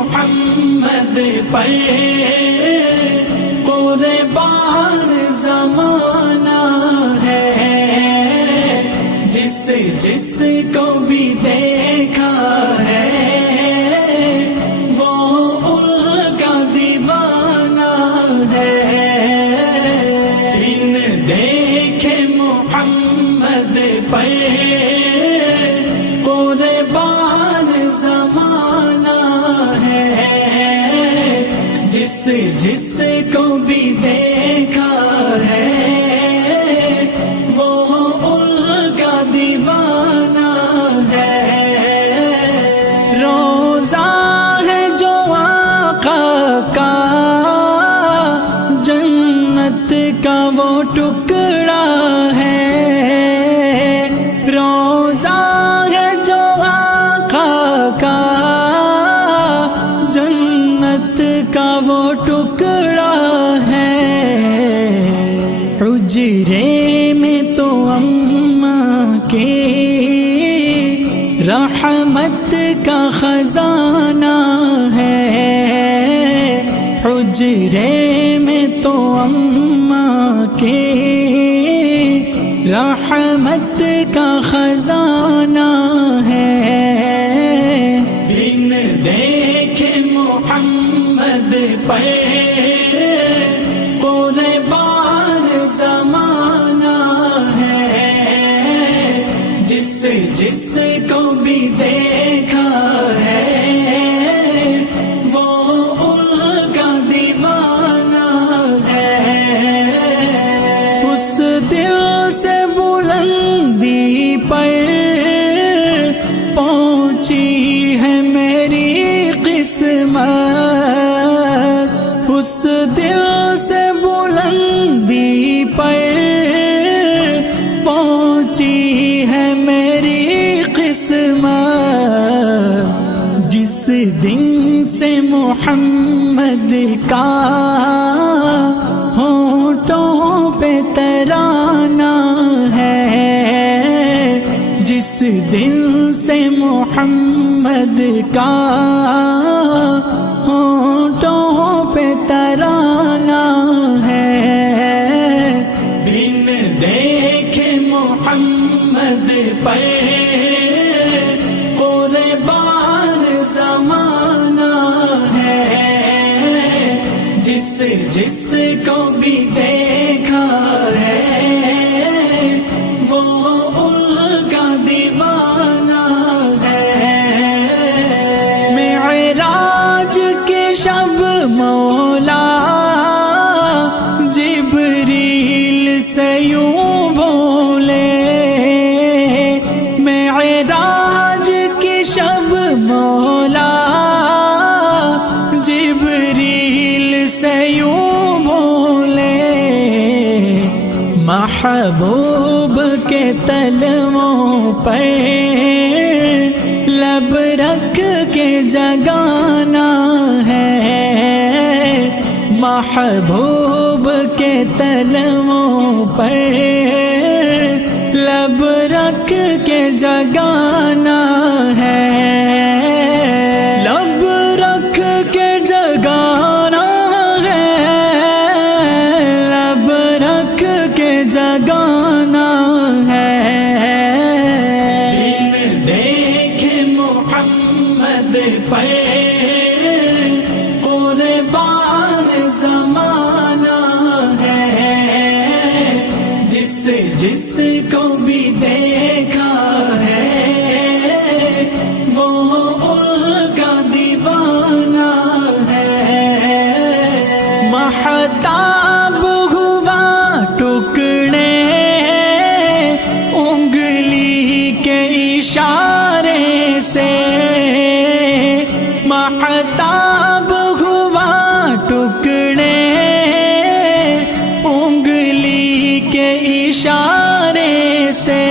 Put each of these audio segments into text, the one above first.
محمد پر قربان زمانہ ہے، جس کو بھی دیکھا ہے وہ ان کا دیوانہ ہے۔ بن دیکھے محمد پر قربان زمانہ ہے، جس کو بھی دیکھا ہے وہ ان کا دیوانہ ہے۔ روزہ ہے جو آقا کا جنت کا وہ ٹکڑا ہے، روزہ ہے جو آقا کا جنت کا وہ ٹکڑا ہے۔ حجرے میں تو اماں کے رحمت کا خزانہ ہے، حجرے میں تو اماں کے رحمت کا خزانہ ہے۔ بن دیکھے محمد پر قربان زمانہ ہے، جس کو بھی دیکھا ہے وہ ان کا دیوانہ ہے۔ اس دل سے بلندی پر پہنچی ہے میری قسمت، اس دل سے بلندی پر پہنچی ہے میری قسمت، جس دن سے محمد کا ہونٹوں پہ ترانہ ہے، جس دن سے محمد کا ہونٹوں پہ ترانہ ہے۔ بن دیکھے محمد پر قربان زمانہ ہے، جس کو بھی دیکھا ہے وہ ان کا دیوانہ ہے۔ معراج کے شب مولا جبریل سے یوں بولے، معراج کی شب مولا جبریل سے یوں بولے، محبوب کے تلووں پر لب رکھ کے جگانا ہے، محبوب کے تلووں پر لب رکھ کے جگانا ہے، لب رکھ کے جگانا ہے، لب رکھ کے جگانا ہے۔ بن دیکھے محمد پر قربان زمانہ ہے، جس کو بھی دیکھا ہے وہ ان کا دیوانہ ہے۔ مہتاب ہوا ٹکڑے انگلی کے اشارے سے، مہتاب ہوا ٹکڑے انگلی کے اشارے سے،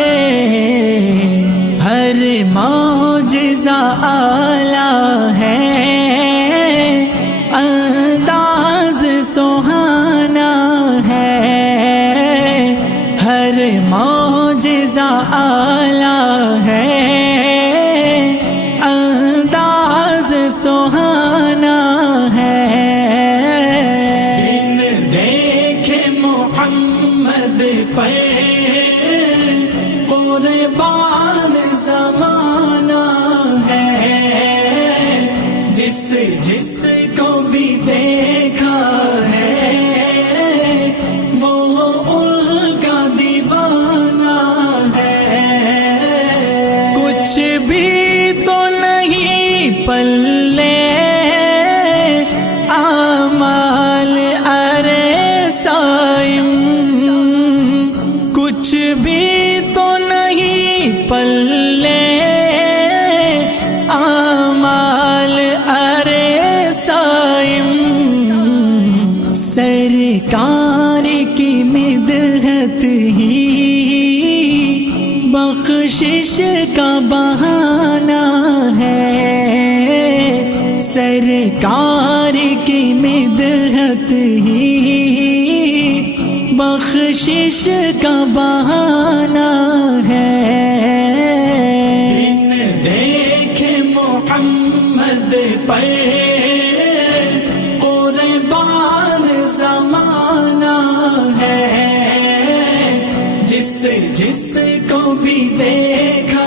ہر معجزہ اعلیٰ ہے، انداز سہانا ہے، ہر معجزہ اعلیٰ ہے، انداز سہانا سرکار کی مدحت ہی بخشش کا بہانہ ہے، سرکار کی مدحت ہی بخشش کا بہانہ ہے۔ بن دیکھے محمد پر قربان زمانہ ہے، جس کو بھی دیکھا